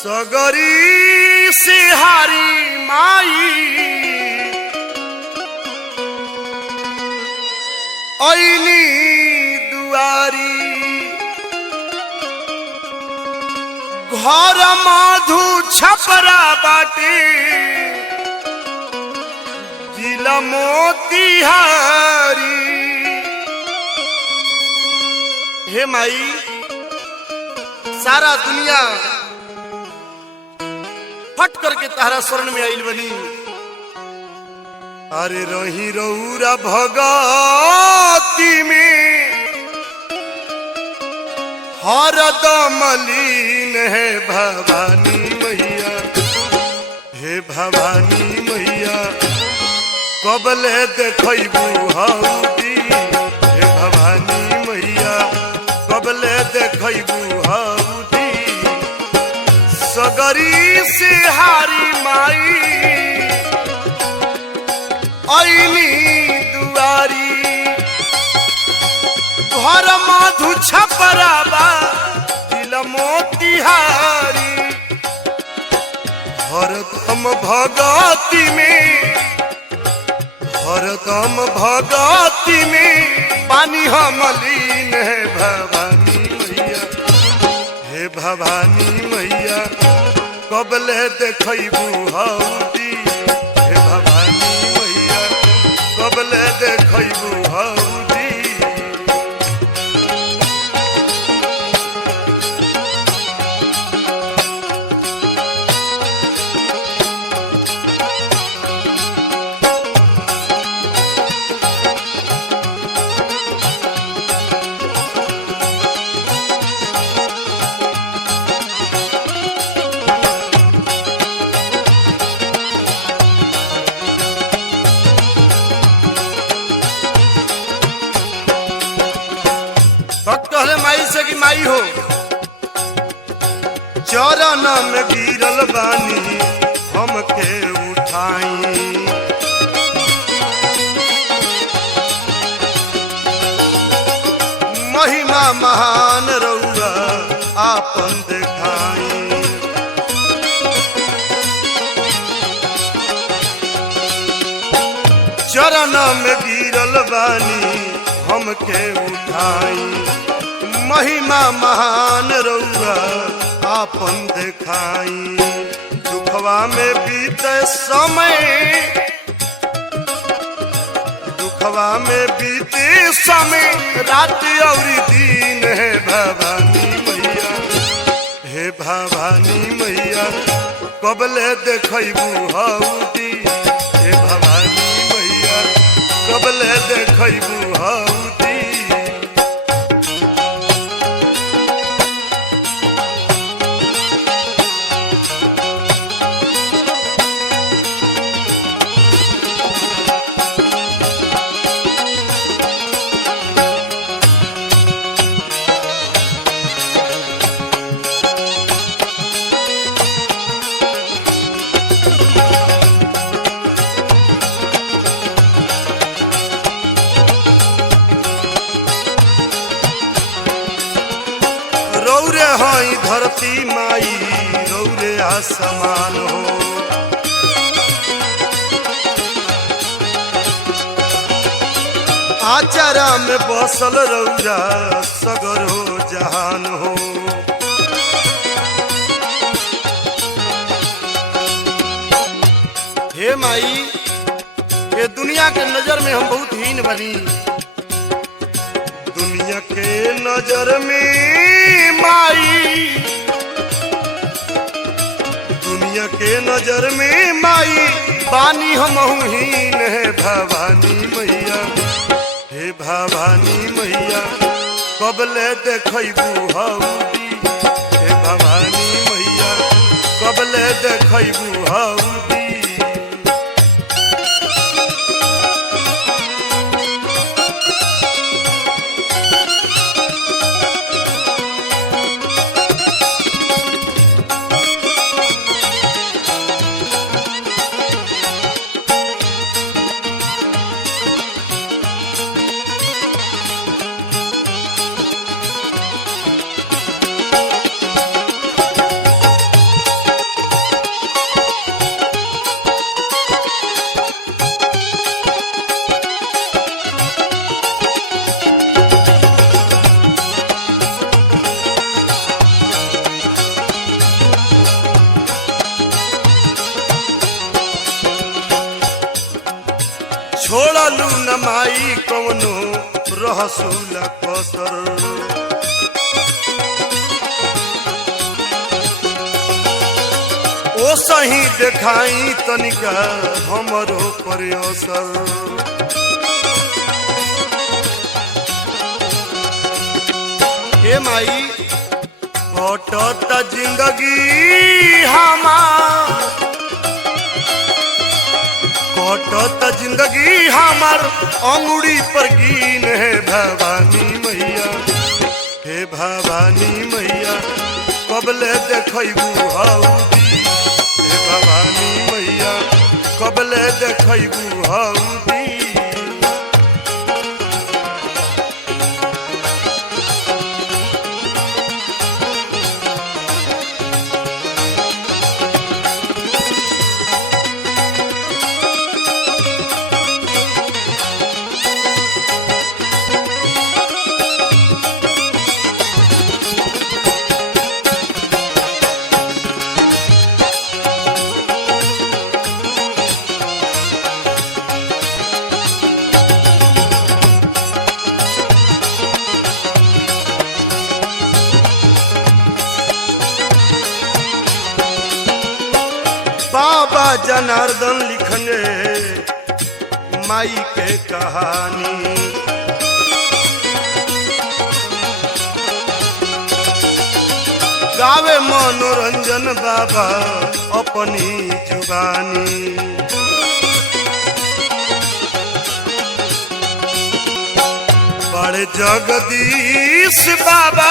सगरी से हारी माई ऐनी दुआरी घर मधु छपरा बाटे जिला मोतिहारी। हे माई सारा दुनिया फट करके तारा स्वर्ण में आइल बनी। अरे रही रौरा भगती में हरदम लीन है भवानी मैया। हे भवानी मैया कबले देखबू हौदी। हे भवानी मैया कबले देखबू हौदी। सगरी से हारी माई ऐनी दुआरी घर मधु छपरा बा जिला मोतिहारी। हरदम भगती में हरदम भगती में पानी हम लीन है भवानी मैया। हे भवानी मैया कबले देखबू हौदी। हे भवानी मैया कबले देखबू हौदी। माई से कि माई हो चरण में गिरल बानी हमके उठाई। महिमा महान रउआ आपन देखाई। चरण में गिरल बानी हमके उठाई। महिमा महान रउआ आपन देखाई। दुखवा में बीते समय दुखवा में बीते समय रात और दिन है भवानी मैया। हे भवानी मैया कबले देखबू हौदी। हे भवानी मैया कबले देखबू हौदी। रौरे हई धरती माई रौरे आसमान हो। आचारा में बसल रौरा सगर हो जहान हो। हे माई ये दुनिया के नजर में हम बहुत हीन बनी। दुनिया के नजर में माई दुनिया के नजर में माई बानी हम हीन है भवानी मैया। हे भवानी मैया कबले देखबू हौदी। हे भवानी मैया कबले देखबू हौदी। माई कवनो रहसुला कसर। ओ सही देखाई तनिका हमरो पर असर। हे माई कटत जिंदगी हमार, कटत जिंदगी हमार अंगुड़ी पर गिन है भवानी मैया। हे भवानी मैया कबले देखबू हौदी। हे भवानी मैया कबले देखबू हौदी। बाबा जनार्दन लिखने माई के कहानी। गावे मनोरंजन बाबा अपनी जुबानी। बड़े जगदीश बाबा,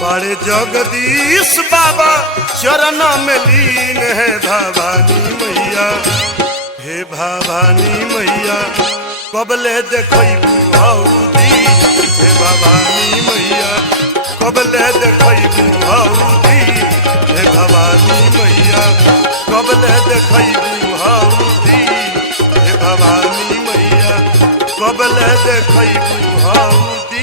बड़े जगदीश बाबा चरण में लीन है भवानी मैया। हे भवानी मैया कबले देखबू हौदी। हे भवानी मैया कबले देखबू हौदी। हे भवानी मैया कबले देखबू हौदी। हे भवानी मैया कबले देखबू हौदी।